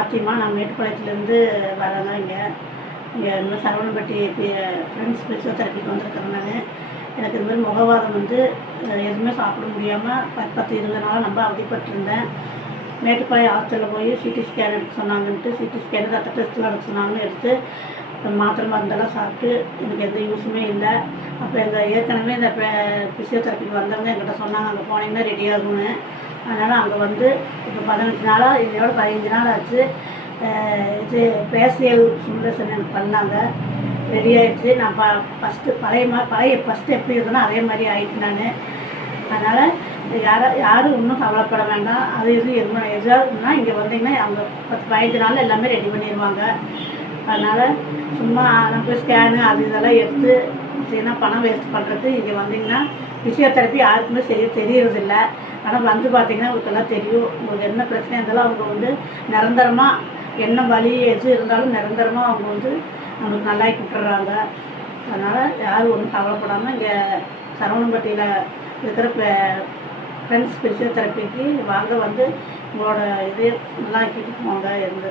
சாத்தியமாக நான் மேட்டுப்பாளையத்துலேருந்து வரேங்க. இங்கே இந்த மாதிரி சரவணம்பட்டி ஃப்ரெண்ட்ஸ் ஃபிசியோதெரப்பிக்கு வந்திருக்கிறேன் நான். எனக்கு இது மாதிரி முகவாதம் எதுவுமே சாப்பிட முடியாமல் 10-20 நாளாக ரொம்ப அவதிப்பட்டிருந்தேன். மேட்டுப்பாளையம் ஹாஸ்பிட்டலில் போய் சிடி ஸ்கேன் எடுக்க சொன்னாங்கன்ட்டு சிடி ஸ்கேன் ரத்த டெஸ்ட்லாம் எடுக்க சொன்னாங்கன்னு எடுத்து மாத்திரை மருந்தெல்லாம் சாப்பிட்டு எனக்கு எந்த யூஸுமே இல்லை. அப்போ ஏற்கனவே இந்த ஃபிசியோதெரப்பிக்கு வந்தவங்க என்கிட்ட சொன்னாங்க அங்கே போனீங்கன்னா ரெடி ஆகும்னு. அதனால் அங்கே இப்போ 15 நாளாக இதோட 15 நாள் ஆச்சு. இது ஃபேஷியல் சிமுலேஷன் எனக்கு பண்ணாங்க, ரெடி ஆகிடுச்சு. நான் ஃபஸ்ட்டு ஃபஸ்ட்டு எப்படி இருந்தேனோ அதே மாதிரி ஆகிட்டு நான். அதனால் யாரும் இன்னும் கவலைப்பட வேண்டாம். அது எதாவதுன்னா இங்கே வந்தீங்கன்னா அவங்க 10-15 நாளில் எல்லாமே ரெடி பண்ணிடுவாங்க. அதனால் சும்மா நம்ம ஸ்கேனு அது இதெல்லாம் எடுத்து சரினா பணம் வேஸ்ட் பண்ணுறது. இங்கே வந்தீங்கன்னா ஃபிசியோதெரப்பி யாருக்குமே தெரியறதில்ல. ஆனால் பார்த்தீங்கன்னா உங்களுக்கு எல்லாம் தெரியும். உங்களுக்கு என்ன பிரச்சனை இருந்தாலும் அவங்க நிரந்தரமாக என்ன வலி எது இருந்தாலும் நிரந்தரமாக அவங்க நம்மளுக்கு நல்லாக்கி விட்டுறாங்க. அதனால் யாரும் ஒன்றும் கவலைப்படாமல் இங்கே சரவணம்பட்டியில் இருக்கிற ஃப்ரெண்ட்ஸ் ஃபிசியோதெரப்பிக்கு வாங்க, உங்களோட இது நல்லா ஆக்கிட்டு போங்க இருந்து.